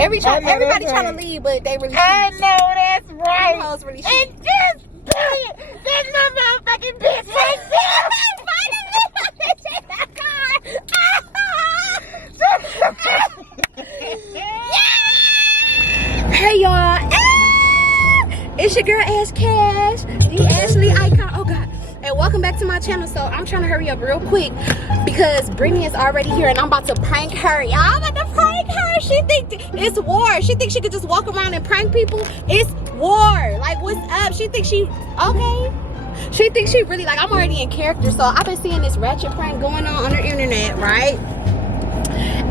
Everybody trying to leave, but they really. I know that's right. Them hoes really And just that's my motherfucking bitch right there. Hey y'all, it's your girl Ash Cash, the Ashley icon. Oh god, and welcome back to my channel. So I'm trying to hurry up real quick because Brittany is already here and I'm about to prank her. Y'all, I'm about to prank her. She think it's war. She thinks she could just walk around and prank people. It's war. Like, what's up? She thinks she okay. She thinks she really, like, I'm already in character. So I've been seeing this Ratchet prank going on the internet, right?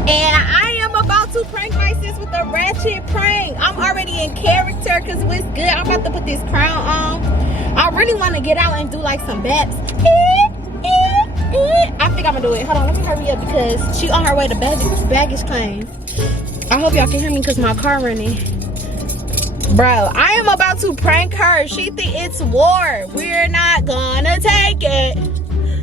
And I am about to prank my sis with a Ratchet prank. I'm already in character because what's good? I'm about to put this crown on. I really want to get out and do like some baps. I think I'm gonna do it. Hold on, let me hurry up because she on her way to baggage claim. I hope y'all can hear me because my car running. Bro, I am about to prank her. She think it's war. We're not gonna take it.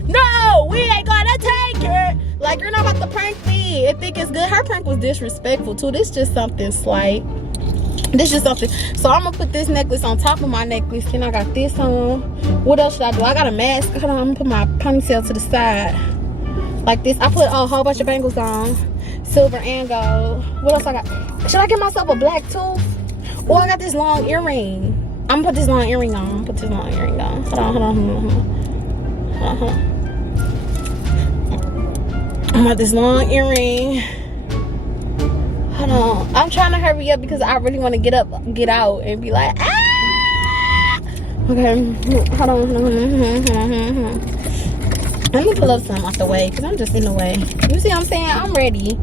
No, we ain't gonna take it. Like, you're not about to prank me and think it's good. Her prank was disrespectful too. This just something slight. This is something. So I'm gonna put this necklace on top of my necklace. And I got this on. What else should I do? I got a mask. Hold on, I'm gonna put my ponytail to the side. Like this. I put a whole bunch of bangles on. Silver and gold. What else I got? Should I get myself a black tooth? Oh, I got this long earring. I'm gonna put this long earring on. Hold on. Hold on. I got this long earring. Hold on. I'm trying to hurry up because I really want to get out and be like, ah! Okay. Hold on. Let me pull up something out the way because I'm just in the way. You see what I'm saying? I'm ready.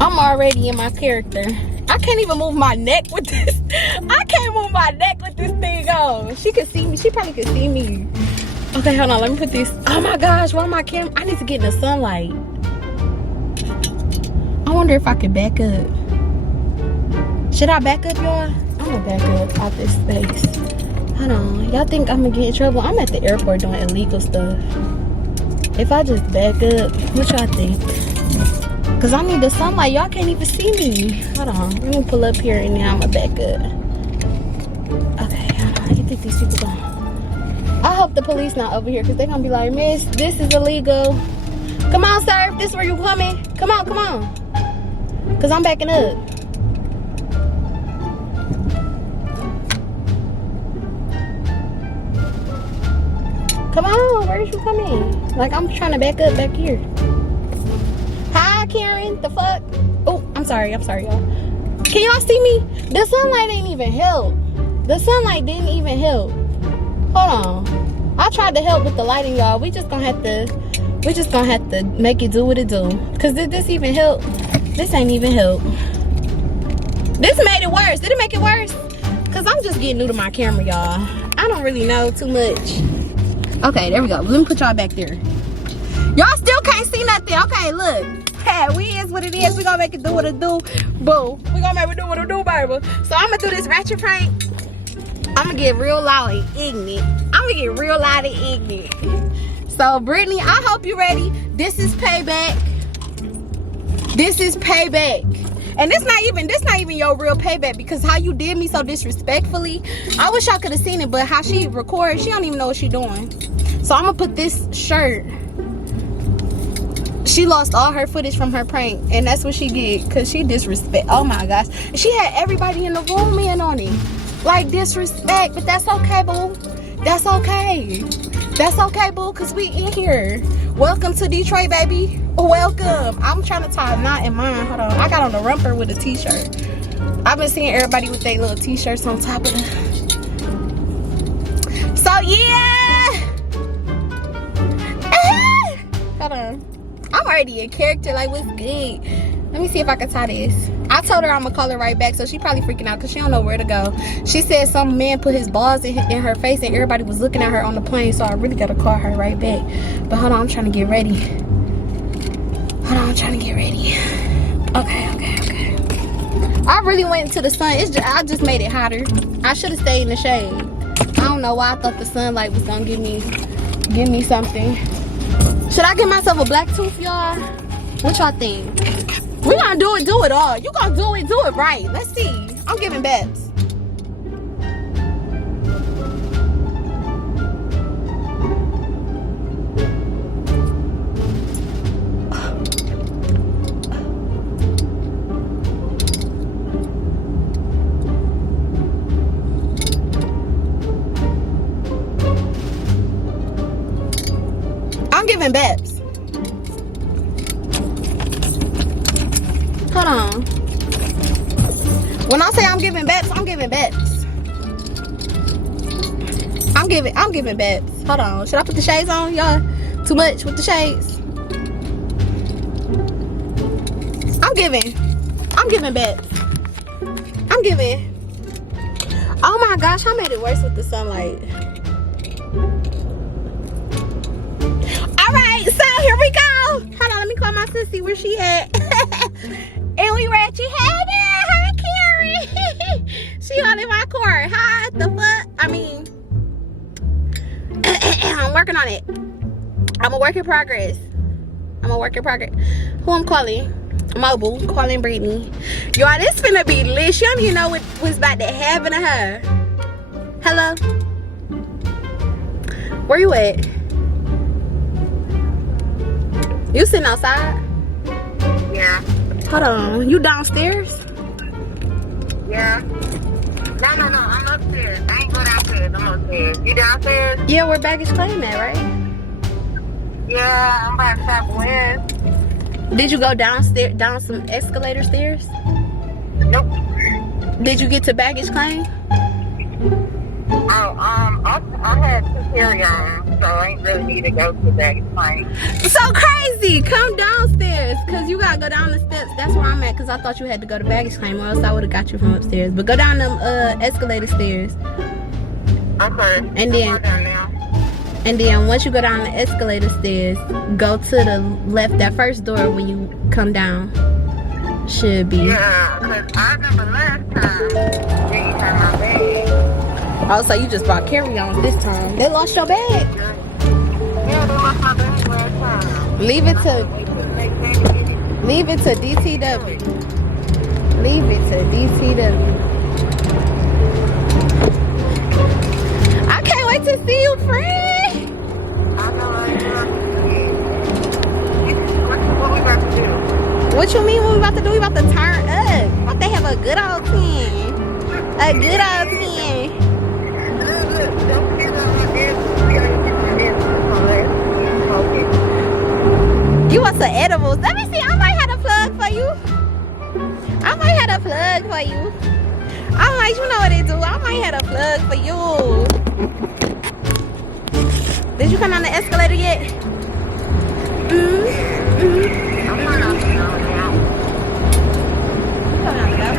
I'm already in my character. I can't even move my neck with this. I can't move my neck with this thing on. She could see me. She probably could see me. Okay, hold on. Let me put this. Oh my gosh, why my camera? I need to get in the sunlight. I wonder if I could back up. Should I back up, y'all? I'm gonna back up out this space. Hold on. Y'all think I'm gonna get in trouble? I'm at the airport doing illegal stuff. If I just back up, what y'all think? Cause I need the sunlight. Y'all can't even see me. Hold on. Let me pull up here and then I'm gonna back up. Okay, hold on. How do you think these people going? I hope the police not over here because they're gonna be like, miss, this is illegal. Come on, sir. This is where you coming. Come on. Cause I'm backing up. Come on, where is you coming? Like, I'm trying to back up back here. Hi, Karen. The fuck? Oh, I'm sorry, y'all. Can y'all see me? The sunlight ain't even help. The sunlight didn't even help. Hold on. I tried to help with the lighting, y'all. We just gonna have to make it do what it do. Cause did this even help? This ain't even help. This made it worse. Did it make it worse? Cause I'm just getting new to my camera, y'all. I don't really know too much. Okay, there we go. Let me put y'all back there. Y'all still can't see nothing. Okay, look. Hey, we is what it is. We gonna make it do what it do. Boo. We gonna make it do what it do, baby. So I'm gonna do this Ratchet prank. I'm gonna get real loud and ignorant. So, Brittany, I hope you're ready. This is payback. And this not even your real payback because how you did me so disrespectfully. I wish I could have seen it, but how she records, she don't even know what she doing. So I'm gonna put this shirt. She lost all her footage from her prank, and that's what she did because she disrespect. Oh my gosh. She had everybody in the room in on it. Like, disrespect, but that's okay, boo. That's okay, boo, because we in here. Welcome to Detroit, baby. Welcome. I'm trying to tie a knot in mine. Hold on. I got on the romper with a t-shirt. I've been seeing everybody with their little t-shirts on top of them. So, yeah. Hold on. I'm already in character. Like, what's good? Let me see if I can tie this. I told her I'm gonna call her right back, so she probably freaking out because she don't know where to go. She said some man put his balls in her face and everybody was looking at her on the plane, so I really gotta call her right back. But hold on, I'm trying to get ready. Okay. I really went into the sun. I just made it hotter. I should have stayed in the shade. I don't know why I thought the sunlight was gonna give me something. Should I give myself a black tooth, y'all? What y'all think? We gonna do it all. You gonna do it right. Let's see. I'm giving bets. I'm giving bets. Hold on. When I say I'm giving bets, I'm giving bets. I'm giving bets. Hold on. Should I put the shades on, y'all? Too much with the shades. I'm giving bets. I'm giving. Oh my gosh, I made it worse with the sunlight. Alright, so here we go. Hold on, let me call my sissy. Where she at? And we Ratchet. Hey there, hi Carrie. She on in my court. Hi, the fuck? I mean, I'm working on it. I'm a work in progress. Who I'm calling? Mobile, calling Brittany. Y'all, this finna be lit. She don't even know what's about to happen to her. Hello? Where you at? You sitting outside? Yeah. Hold on. You downstairs? Yeah. No, I'm upstairs. I ain't go downstairs. I'm upstairs. You downstairs? Yeah, where baggage claim at, right? Yeah, I'm by Southwest. Did you go downstairs, down some escalator stairs? Nope. Did you get to baggage claim? Oh, I had 2 carry-ons, so I ain't really need to go to that plane. So crazy! Come downstairs, cause you gotta go down the steps. That's where I'm at, cause I thought you had to go to baggage claim, or else I would have got you from upstairs. But go down them escalator stairs. Okay. And then once you go down the escalator stairs, go to the left. That first door when you come down should be. Yeah, cause I remember last time when you had my bag. Oh, so you just brought carry-on this time. They lost your bag. Yeah, they lost my bag last time. Leave it to DTW. Leave it to DTW. I can't wait to see you, friend. I know what we about to do. What you mean what we about to do? We about to turn up. About to have a good old 10. A good old 10. You want some edibles? Let me see. I might have a plug for you. I might, you know what they do. I might have a plug for you. Did you come down the escalator yet? I'm not on the now. You coming down the go?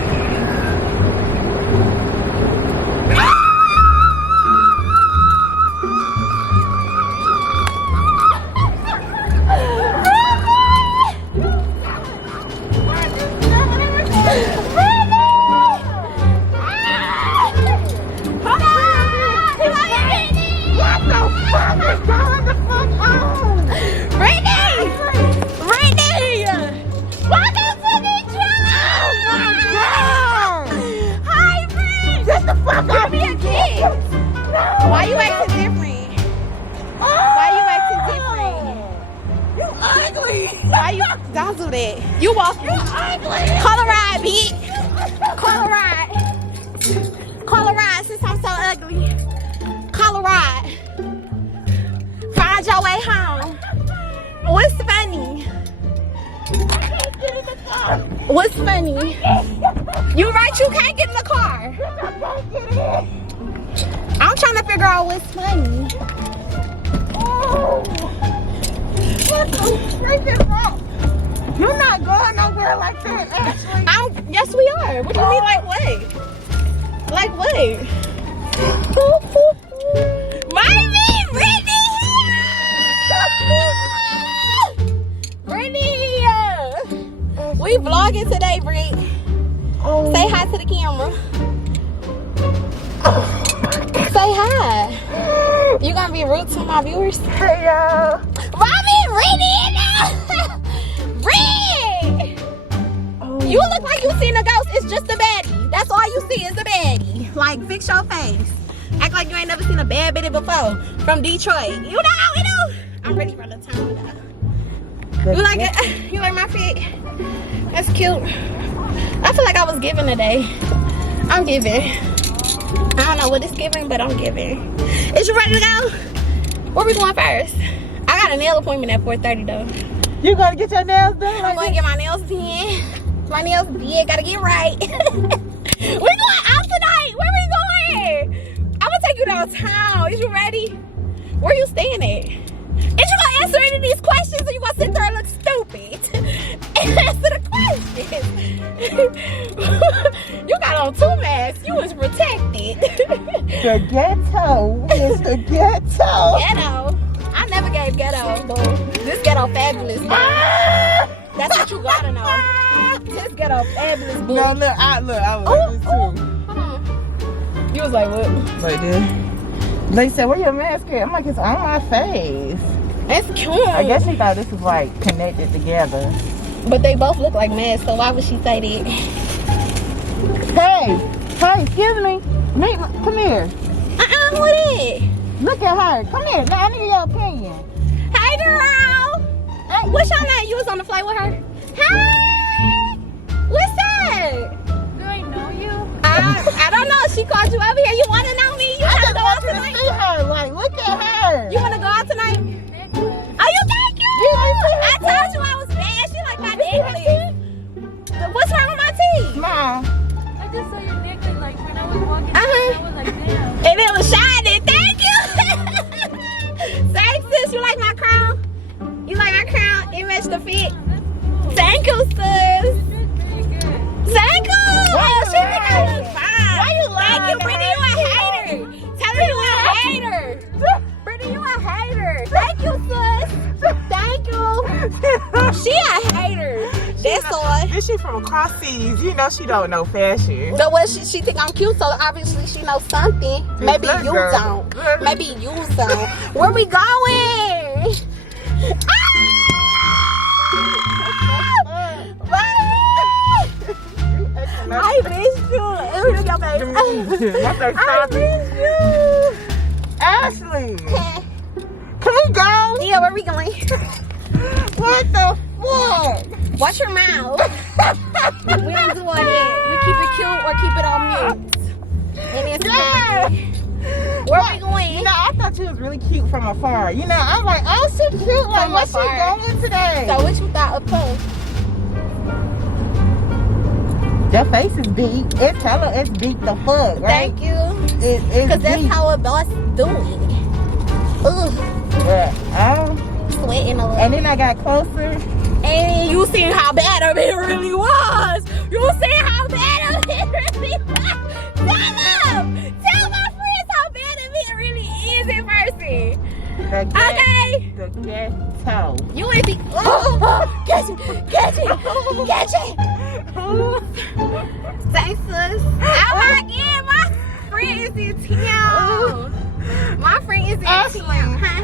Why you acting different? You ugly. Why you don't do that? You walking. You ugly. Call a ride, bitch. Call a ride since I'm so ugly. Call a ride. Find your way home. What's funny? What's funny? You right, you can't get in the car. I'm trying to figure out what's funny. Oh, what the freak is wrong? You're not going nowhere like that, Ashley. Yes, we are. What do you mean, like what? Like what? Mommy, Brittany! We vlogging today, Britt. Oh. Say hi to the camera. Say hi. You gonna be rude to my viewers? Hey, y'all. Mommy, Brittany! Britt! You look like you seen a ghost. It's just a baddie. That's all you see is a baddie. Like, fix your face. Act like you ain't never seen a bad bitty before from Detroit. You know how we do. I'm ready for the time now. You like it? You like my fit? That's cute. I feel like I was giving today. I'm giving. I don't know what it's giving, but I'm giving. Is you ready to go? Where we going first? I got a nail appointment at 4:30 though. You gonna get your nails done? I'm gonna get my nails done. My nails did. Gotta get right. We going out tonight. Where we going? I'm gonna take you downtown. Is you ready? Where you staying at? Is you gonna answer any of these questions or you gonna sit there and look stupid? Answer the questions. You got on 2 masks. You was protected. The ghetto is the ghetto. Ghetto. I never gave ghetto, boo. This ghetto fabulous, boo. That's what you gotta know. This ghetto fabulous, boo. No, look, I was like this too. Hold on. You was like, what? Like this. They said, where your mask at? I'm like, it's on my face. That's cute. I guess she thought this was like connected together. But they both look like masks, so why would she say that? Hey, excuse me. Come here. What is? Look at her. Come here. Now I need your opinion. Hey, girl. Hey. What's your name? You was on the flight with her? Hey. What's that? Do I know you? I don't know. She called you over here. You want to know me? You I want to just go want out you to tonight? see her. Like, look at her. You want to go out tonight? Necklace. Oh, you thank you. I told you I was bad. She like my necklace. What's wrong with my teeth? Smile. I just saw your necklace like when I was walking. Uh-huh. I was like, damn. And it was shining. Thank you. Thanks, sis. You like my crown? You like my crown? It matched the fit. Thank you, sis. Pretty good. Thank you. Why you She think I lying? look fine. Why you Thank you, lying? Brittany. You a hater. Tell her you a hater. Brittany, you a hater. Thank you, sis. Thank you. She a hater. That's all. This she from across seas. You know she don't know fashion. So what she think I'm cute, so obviously she knows something. Maybe Look, you girl. don't. Look. Maybe you don't. Where we going? I miss you. Ew, look at your face. I miss you. Ashley, can we go? Yeah, where we going? What the fuck? Watch your mouth. We don't do all that. We keep it cute or keep it on mute. And it's Yeah. where we going? You know, I thought you was really cute from afar. You know, I'm like, oh, she cute. Like, From what's she afar. going today? So what you thought up close? Your face is deep. It's hella, it's deep the fuck, right? Thank you. It's Because that's deep. how a boss do it. Ugh. Yeah. Sweating a little. And then I got closer. And you seen how bad of it really was. You seen how bad of it really was. Tell them. Tell my friends how bad of it really is in person. Okay. The ghetto. You ain't be. Oh, catch it. Catch it. Catch it. Thanks, sis. Oh my God. My friend is in town. My friend is in town. Huh?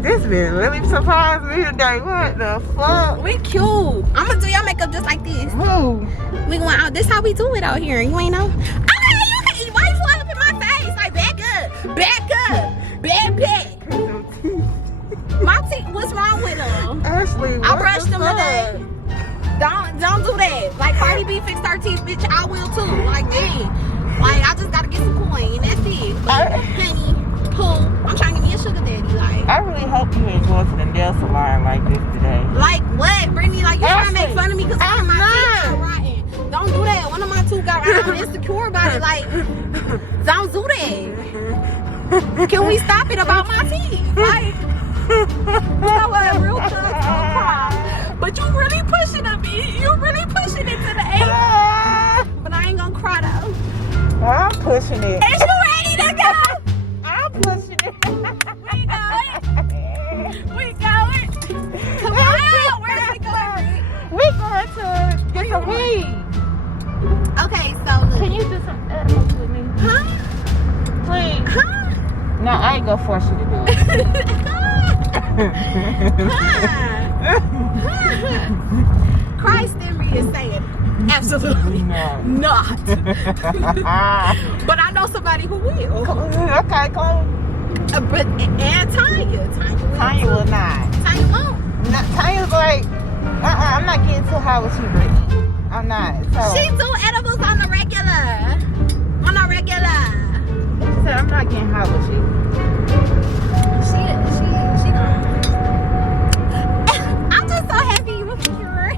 This bitch really surprised me today. What the fuck? We cute. I'm gonna do your makeup just like this. Who? We going out. This how we do it out here. You ain't know? Okay, you can. Why you flying up in my face? Like back up, back up, back. My teeth. What's wrong with them? Ashley, I what brushed the them fuck? today. Don't do that. Like Cardi B fixed her teeth, bitch. I will too. Like dang. Like I just gotta get some coin. That's it. But, honey, poo. I'm trying to get me a sugar daddy. Like. I really hope you ain't going to the nail salon like this today. Like what, Brittany? Like you trying to make Ashley, fun of me because one of my I'm teeth got rotten. Don't do that. One of my tooth got rotten. I'm insecure about it. Like, don't do that. Can we stop it about my teeth? Like, you know what? Real talk, don't cry. But you really pushing it, me. You really pushing it to the edge. But I ain't gonna cry though. I'm pushing it. Is you ready to go? I'm pushing it. We going. We going. Come on. Where we going? We going to get some weed. Okay, so look. Can you do some edibles with me? Huh? Please. Huh? No, I ain't gonna force you to do it. Christ in me is saying, Absolutely No. not. But I know somebody who will. Okay, come. But and Tanya Tanya will not. Tanya won't. Tanya's like, I'm not getting too high with you, Brittany. I'm not. So She do edibles on the regular. On the regular. she said, I'm not getting high with you. She I'm just so happy you were here.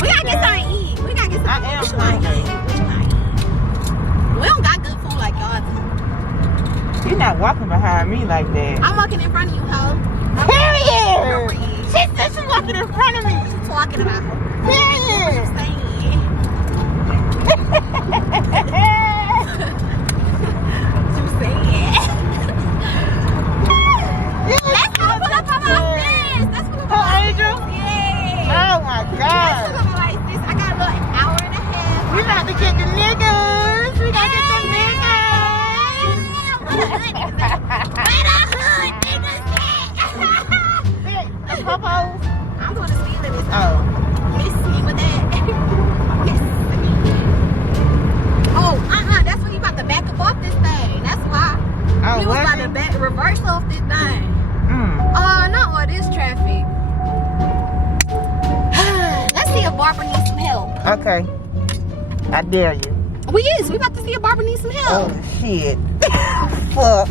We gotta get something to eat. We gotta get something I am What you wanna hungry. eat? What you wanna eat? We don't got good food like y'all do. You're not walking behind me like that. I'm walking in front of you, hoe. Period. She said she's walking in front of me. What you talking about? Period. Saying. Let's go pull up on my sis. Let's pull up on my Angel? sis. Yeah. Oh my Let's God. pull up on my sis. I got a little hour and a half. We got to get the niggas. We got to get the Where the hood niggas at? The popos. I'm going to steal in this. Oh. Miss me with that. Miss me. Oh, that's when you about to back up off this thing. That's why. Oh, You was what? about to reverse off this thing. Mm. Not all this traffic. Let's see if Barbara needs some help. Okay. I dare you. We about to see if Barbara needs some help. Oh, shit. Fuck.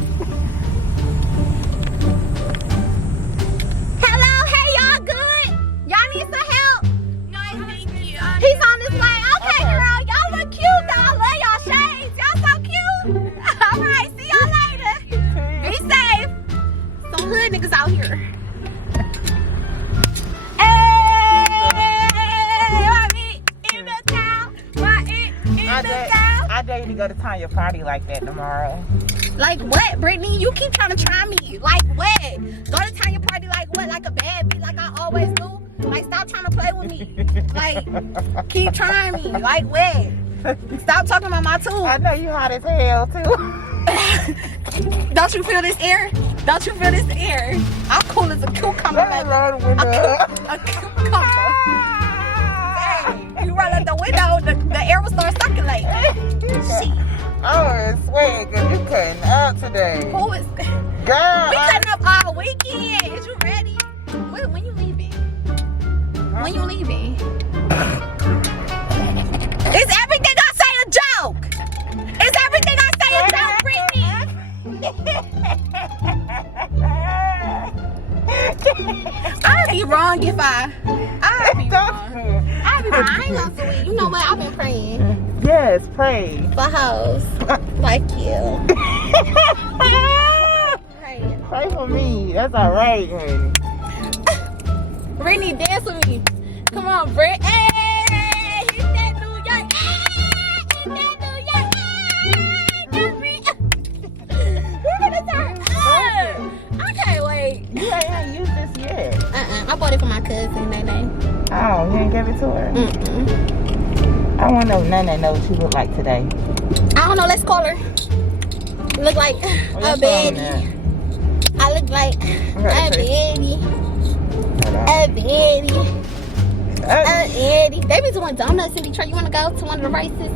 Hello, hey, y'all good? Y'all need some help? No, thank you. He's on his way. Okay, girl, y'all look cute though. I love y'all shades. Y'all so cute. All right, see y'all later. Be safe. Some hood niggas out here. I dare you to go to Tanya party like that tomorrow. Like what, Brittany? You keep trying to try me. Like what? Go to Tanya party like what? Like a bad bitch like I always do? Like stop trying to play with me. Like keep trying me. Like what? Stop talking about my tooth. I know you hot as hell too. Don't you feel this air? Don't you feel this air? I'm cool as a cucumber, Let me baby. roll the window up. A cucumber. Hey, you roll out the window, the air will start circulating. Shit. Oh, it's sweating because you cutting up today. Who is? Girl, We cutting up all weekend. Is you ready? When you leaving? When you leaving? Is everything I say a joke? Is everything I say a joke, Brittany? I'd be wrong if I'd be wrong. I'd be wrong. I ain't gonna do it. You know what? I've been praying Yes, pray. for hoes like you. Praying. Pray for me. That's all right, honey. Brittany, dance with me. Come on, Britt. Hey, hit that New York. Hey, hit that New York. Hey, that's We're gonna turn up. I can't wait. You ain't used this yet. I bought it for my cousin that day. Oh, you ain't give it to her? Mm-mm. I want to know Nana know what you look like today. I don't know. Let's call her. Look like a baddie. I look like a baddie. A baddie. Eddie. They be doing donuts in Detroit. You want to go to one of the races?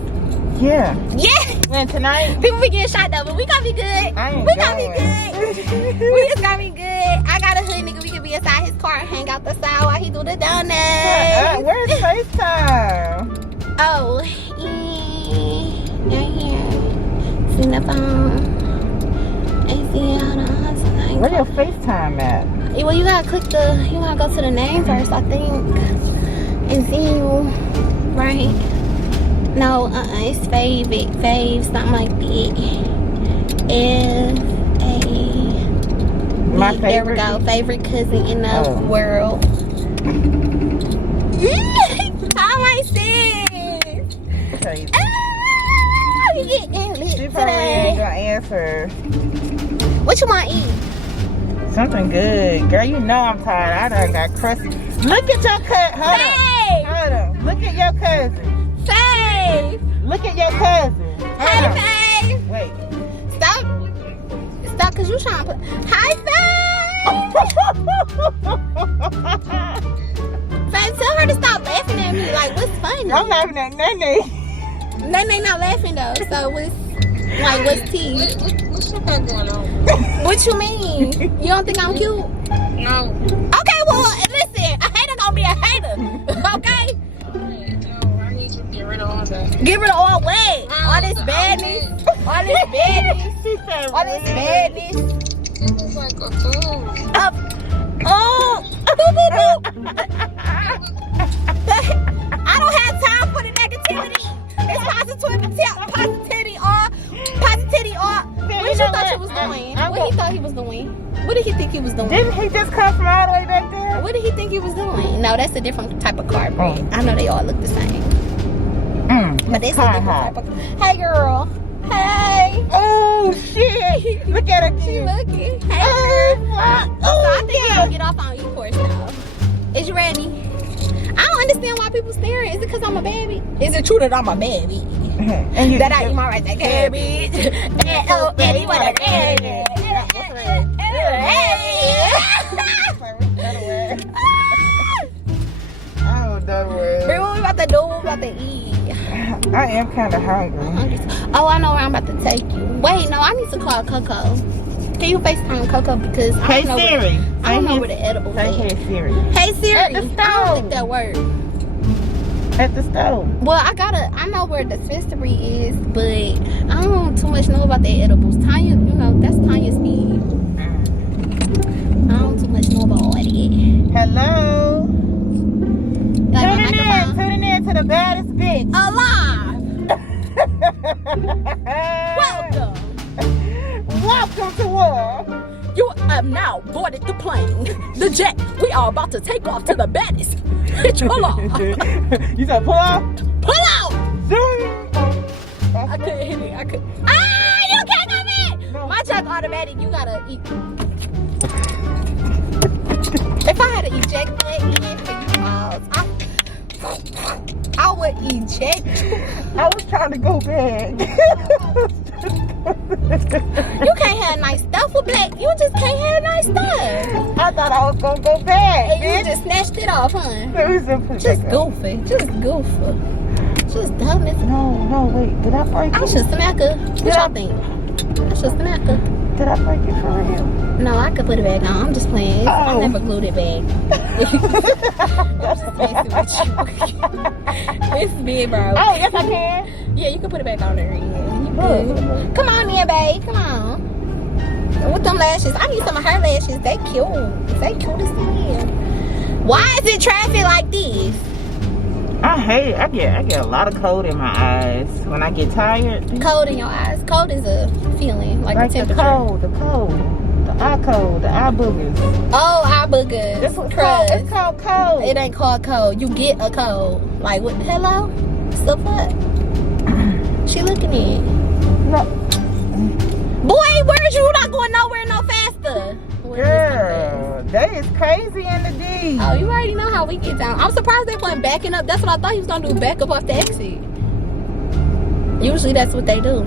Yeah. Yeah. When tonight? People be getting shot though, but we gonna be good. I ain't We gonna be going. good. We just gonna be good. I got a hood nigga. We can be inside his car and hang out the side while he do the donuts. Where's FaceTime? Oh, right here. See the phone. And see how the Where your FaceTime at? Well, you gotta click the. You gotta go to the name first, I think, and see you. Right? No, it's fave, something like that. My There we favorite. go. Favorite cousin in the Oh. world. How am I saying? Crazy. We getting lit She probably ain't today. gonna answer. What you want to eat? Something good. Girl, you know I'm tired. I done got crusty. Look at your cousin. Hold on. Fave! Hold on. Look at your cousin. Fave! Look at your cousin. Hey, Hold on. Fave! Wait. Stop, cause you trying to put. Hi, Fave! Fave, tell her to stop laughing at me. Like, what's funny? laughing at Nene. Nene not laughing though. So what's tea? What's that going on? What you mean? You don't think I'm cute? No. Okay, well, listen, a hater gonna be a hater. Okay? No, I need you to get rid of all that. Get rid of all what? All this badness. All this badness. All this badness. This is like a fool. I don't have time for the negativity. It's positivity or what you thought you was doing? What he thought he was doing? What did he think he was doing? Didn't he just come from all the way back there? What did he think he was doing? No, that's a different type of car, bro. I know they all look the same. But this is a different type of. Hey, girl. Hey. Oh shit! Look at her. She looking. Hey, girl. So I think we're gonna get off on E-course now. Is you ready? I don't understand why people staring. Is it because I'm a baby? Is it true that I'm a baby? And That I eat my right, that cabbage. And he want a cabbage. Oh, that way. Bro, what we about to do? What we about to eat? I am kind of hungry. Oh, I know where I'm about to take you. Wait, no, I need to call Coco. Can you FaceTime Coco? Because I don't know Siri. I don't know where the edibles Hey, is. hey Siri. Hey Siri. At the I don't stove. think that works. At the stove. Well, I know where the dispensary is, but I don't too much know about the edibles. Tanya, that's Tanya's speed. I don't too much know about all that. Hello. Like my microphone. Tuning in to the baddest bitch. Alive. Welcome to war. You have now boarded the plane. The jet. We are about to take off to the baddest. Pull off. You said pull off? Pull out. Zoom. I couldn't hit it. I could. You can't come in. No. My truck automatic. You gotta eat. If I had to eject that in for you miles, I would eject. I was trying to go back. You can't have nice stuff with black. You just can't have nice stuff. I thought I was gonna go back. And you just snatched it off, huh? Just goofy. Just goofy. Just dumb as. No, wait. Did I break I it? should smack her. What y'all think? I should smack her. Did I break it for real? No, I could put it back on. I'm just playing. I Oh. never glued it back. I'm just messing with you. It's me, bro. Oh, yes, I can. Yeah, you can put it back on there. Yeah, you good. Come on, in, babe. Come on. With them lashes. I need some of her lashes. They cute. They cute as hell. Why is it traffic like this? I hate it. I get a lot of cold in my eyes when I get tired. Cold in your eyes. Cold is a feeling, like a Like the temperature. cold, the eye cold, the eye boogers. Oh, eye boogers. This was Crust. cold. It's called cold. It ain't called cold. You get a cold. Like, what? Hello? What's up? She looking at. No. Boy, where's you? Not going nowhere no faster. Girl, that is crazy in the D. Oh, you already know how we get down. I'm surprised they wasn't backing up. That's what I thought he was gonna do. Back up off the exit. Usually that's what they do.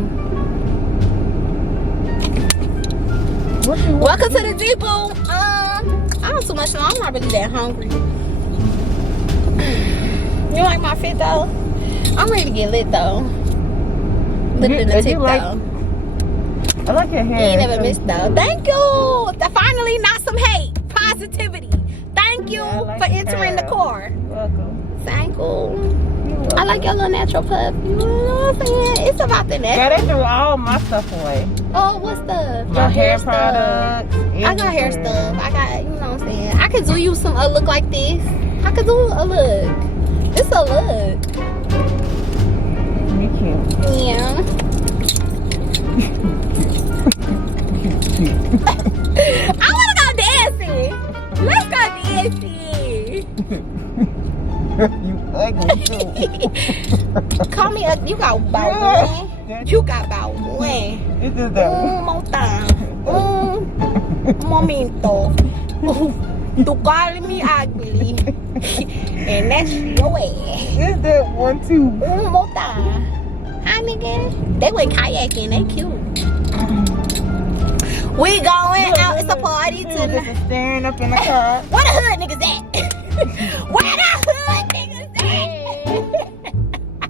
Welcome to the depot. I don't too much know. I'm not really that hungry. You like my fit though? I'm ready to get lit though. Lit in the tip though. I like your hair. You ain't never missed though. Thank you. Finally, not some hate. Positivity. Thank you Yeah, I like for your entering the hair. car. Welcome. Thank you. I like your little natural puff. You know what I'm saying? It's about the natural. Yeah, they threw all my stuff away. Oh, what stuff? My Your hair stuff. products. I got hair everything. stuff. I got, you know what I'm saying? I could do you a look like this. I could do a look. It's a look. You cute. Yeah. I want to go dancing. Let's go dancing. You ugly too. Call me up. You got about one. You got about one. This is the More time. Momento. You calling me ugly. And that's your ass. this is the 1 2. More time. Hi, nigga. They went kayaking. They cute. We going out. It's a party tonight. Just staring up in the car. Where the hood niggas at? Where the hood niggas at?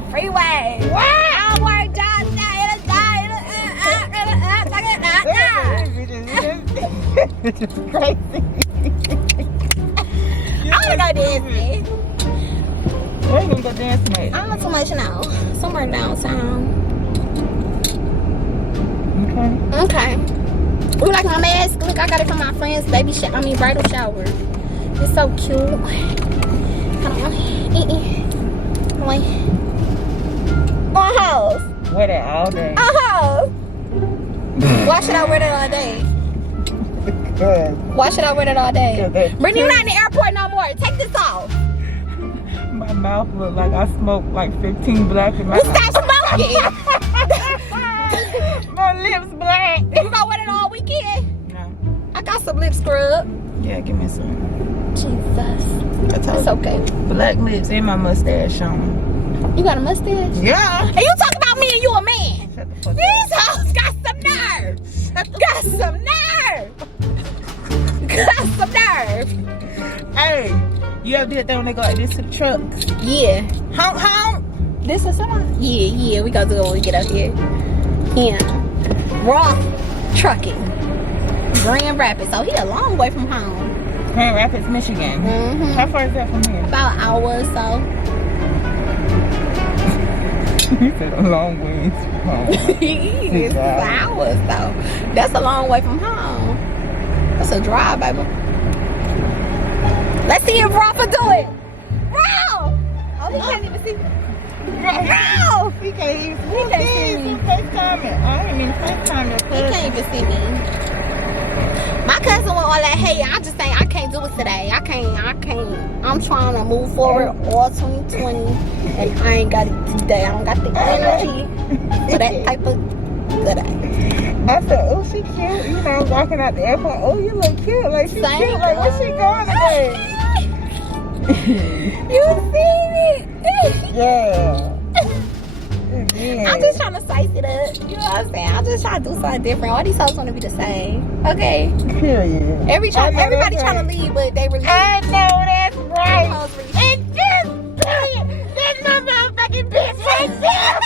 the freeway. Wow. I work jobs now. This is crazy. I wanna go dancing. Where you gonna go dancing at? I don't know too much now. Somewhere downtown. Okay. Okay. Ooh, like my mask. Look, I got it from my friend's bridal shower. It's so cute. Hold on. Wait. House. Wear that all day. House. Why should I wear that all day? Good. Why should I wear that all day? Good. Brittany, you're not in the airport no more. Take this off. My mouth look like I smoked like 15 black in my Well, stop smoking. My lips black. You gonna wear it all weekend? No. I got some lip scrub. Yeah, give me some. Jesus. I told It's you. okay. Black lips and my mustache on. You got a mustache? Yeah. And you talk about me and you a man. Shut the fuck up. These hoes got some nerve. Got some nerve. Got some nerve. Hey, you ever did that when they go like this to the trucks? Yeah. Honk, honk. This is someone? Yeah. We gonna do it when we get up here. Yeah. Ross Trucking. Grand Rapids. So he a long way from home. Grand Rapids, Michigan. Mm-hmm. How far is that from here? About an hour or so. You said a long ways from home. It's hours though. That's a long way from home. That's a drive, baby. Let's see if Rafa do it. Ralph! Oh, he can't even see me. Ralph! He can't even He can't see me. FaceTime. I didn't mean FaceTime your He cousin. can't even see me. My cousin went all that, hey, I just think I can't do it today. I can't. I'm trying to move forward all 2020 and I ain't got it today. I don't got the energy for that type of today. I said, oh, she cute. You know, walking out the airport. Oh, you look cute. Like, she Same cute. Like, where's she going today? You see me? Yeah. Yeah. I'm just trying to spice it up. You know what I'm saying? I'm just trying to do something different. All these hoes want to be the same. Okay. Period. Everybody trying to leave, but they really. I know that's right. Hoes really- And just brilliant. That's my motherfucking bitch right there.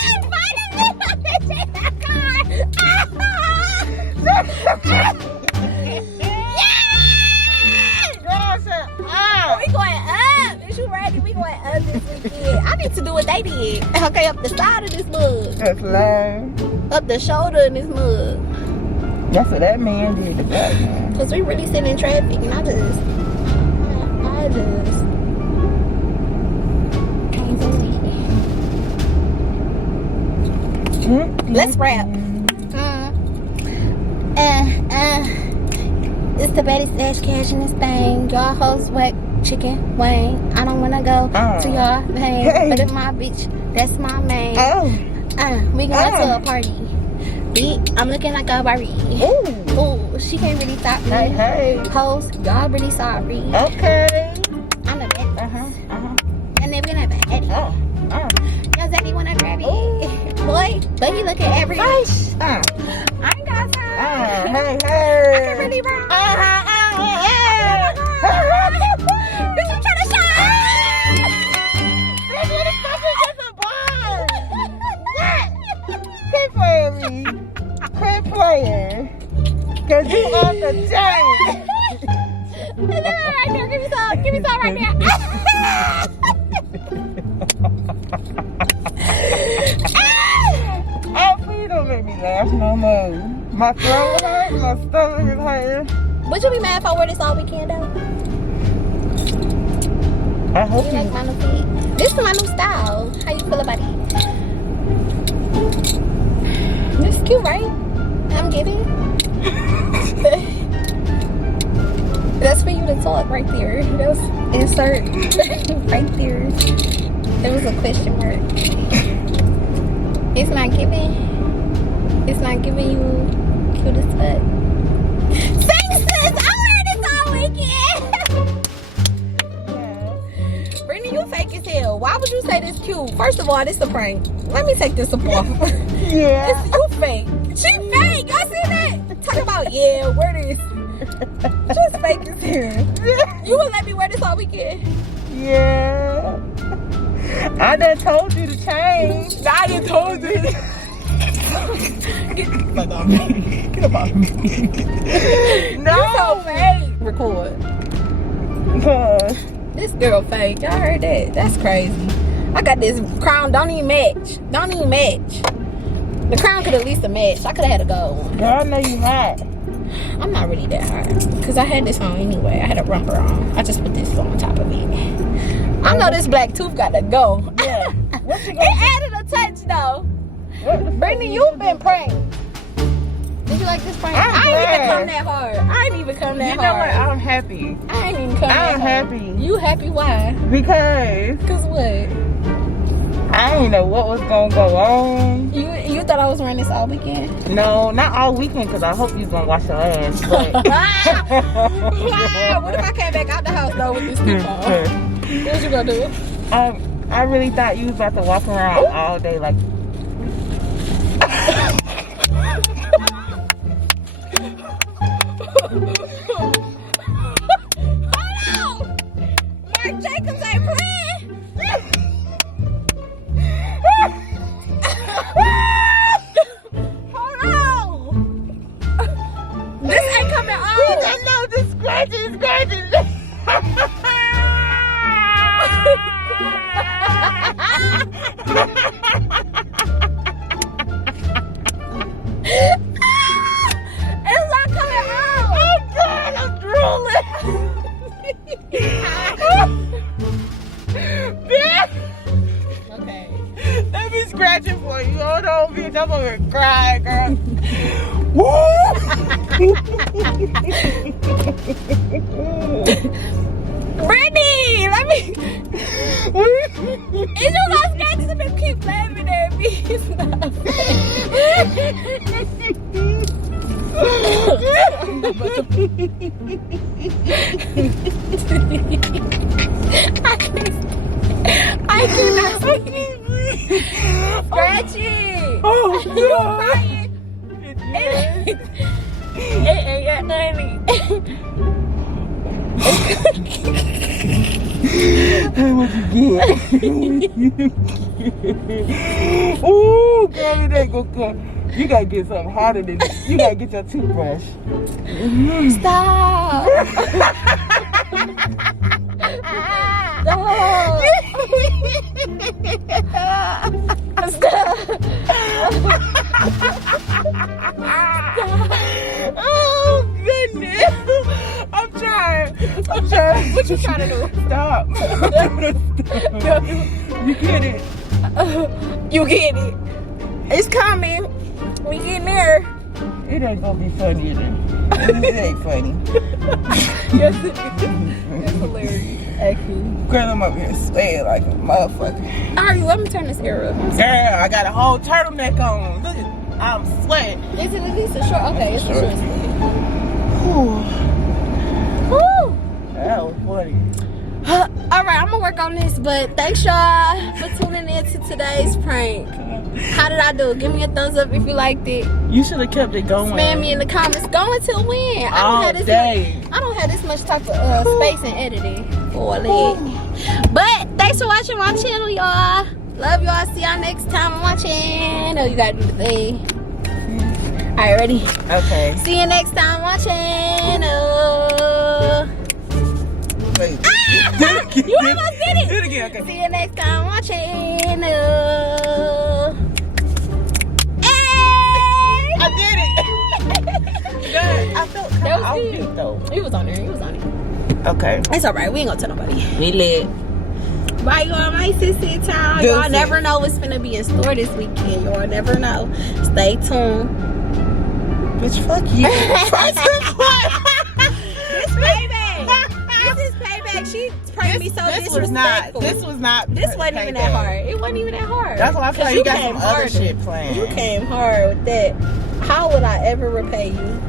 We going up. Is you ready? We going up this weekend. I need to do what they did. Okay, up the side of this mug. That's lame. Up the shoulder in this mug. That's what that man did to that man. Because we really sitting in traffic and I just can't believe it. Let's wrap. It's the Betty Stash cash in this thing. Y'all hoes whack chicken wing. I don't wanna go to y'all thing. Hey. But if my bitch, that's my main. We going to a party. I'm looking like a Barbie. Ooh, she can't really stop me. Hey. Hoes, y'all really sorry. Okay. I'm the best. And then we never had it. Yo, Zaddy wanna grab it. Boy, but he looking every nice. I ain't got time. Hey. I can really run. Bitch, you tryna shine? Bitch, what the fuck is this about? Quit playing me. Quit playing. Cause you on the chain. Right there, give me some right there. Oh, please don't make me laugh no more. My throat hurts, my stomach is hurting. Would you be mad if I wear this all weekend though? I hope You like my new fit? This is my new style. How you feel about it? This is cute, right? I'm giving. That's for you to talk right there. That was insert right there. There was a question mark. It's not giving. It's not giving you cute as fuck. Thanks, sis. I wear this all weekend. Brittany, you fake as hell. Why would you say this cute? First of all, this is a prank. Let me take this apart. Yeah. You fake. She fake. I see that. Talk about, yeah, wear this. Just fake as hell. You would let me wear this all weekend? Yeah. I done told you to change. I done told you. Get up me. Get up on me. No. You so fake. Record. Gosh. This girl fake. Y'all heard that? That's crazy. I got this crown. Don't even match. Don't even match. The crown could at least have matched. I could have had a gold one. Girl, I know you hot. I'm not really that hard. Because I had this on anyway. I had a romper on. I just put this on top of it. I know this black tooth got to go. Yeah. What you It gonna added a touch though. Brittany, you've been pranked. Did you like this prank? I'm I ain't even glad. come that hard. I ain't even come that You know hard. what? I'm happy. I ain't even come that I'm hard. happy. You happy? Why? Because Cause what? I didn't know what was gonna go on. You thought I was running this all weekend? No, not all weekend, because I hope you're gonna wash your ass. But What if I came back out the house though with this tooth on? What you gonna do? I really thought you was about to walk around all day like. Hold on! Mark Jacobs ain't playing! Hold on! This ain't coming on! No, just scratching. It's not coming on! Oh God, I'm drooling. Bitch, Okay. let me scratching for you. Hold on, bitch. I'm over here crying, girl. Brittany, let me. Is you gonna scratch this and keep laughing at me? It's not I cannot scratch it. Oh You God. crying? It ain't got nothing. Hey, what you get? Ooh, girl, it ain't gonna come. You gotta get something harder than this. You gotta get your toothbrush. Stop. Stop. Oh, goodness. I'm trying. What you trying to do? Stop. Stop. You get it. You get it. It's coming. We getting there. It ain't gonna be funny then. It ain't funny. Yes, it is. It's hilarious. Actually. Girl, I'm up here sweating like a motherfucker. Alright, let me turn this air up. Girl, I got a whole turtleneck on. Look at, I'm sweating. Is it at least a short? Okay, it's a short sleeve. Whew. Woo! That was funny. Alright, I'm gonna work on this, but thanks y'all for tuning in to today's prank. How did I do? Give me a thumbs up if you liked it. You should have kept it going. Spam me in the comments. Go until when? All day. I don't have this much type of space in editing for a leg. But thanks for watching my channel, y'all. Love y'all. See y'all next time on my channel. You gotta do the thing. Alright, ready? Okay. See you next time on my channel. Wait. You almost did it. Do it again. Okay. See you next time on my channel. Hey! I did it. God, I felt That was off good. beat, though. He was on there. He was on it. Okay. It's alright. We ain't gonna tell nobody. We lit. Bye, y'all. My sissy time. Y'all never know what's finna be in store this weekend. Y'all never know. Stay tuned. Bitch, fuck you. This payback. This is payback. She pranked me so disrespectful. This was not. This wasn't even that hard. It wasn't even that hard. That's why I feel like you got some other shit planned. You came hard with that. How would I ever repay you?